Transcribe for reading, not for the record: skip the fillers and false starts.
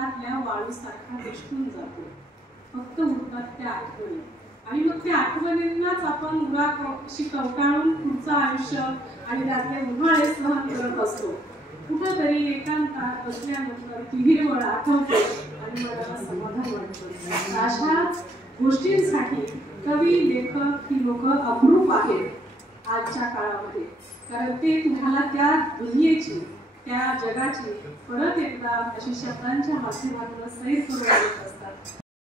समुद्रातल्या वाळूसारखा दिसून जातो, फक्त उरतात त्या आठवणी. आणि मग त्या आठवणींनाच आपण अशी कवटाळून पुढचं आयुष्य आणि त्यातले उन्हाळे सहन करत असतो. कुठंतरी एकांतात बसल्यानंतर ती हिरवळ आठवते आणि मनाला समाधान वाटतं. अशाच गोष्टींसाठी कवी, लेखक ही लोक अप्रूप आहेत आजच्या काळामध्ये, कारण ते तुम्हाला त्या दुनियेची, त्या जगाची परत एकदा अशी शब्दांच्या माध्यमातून सैर करून देत असतात.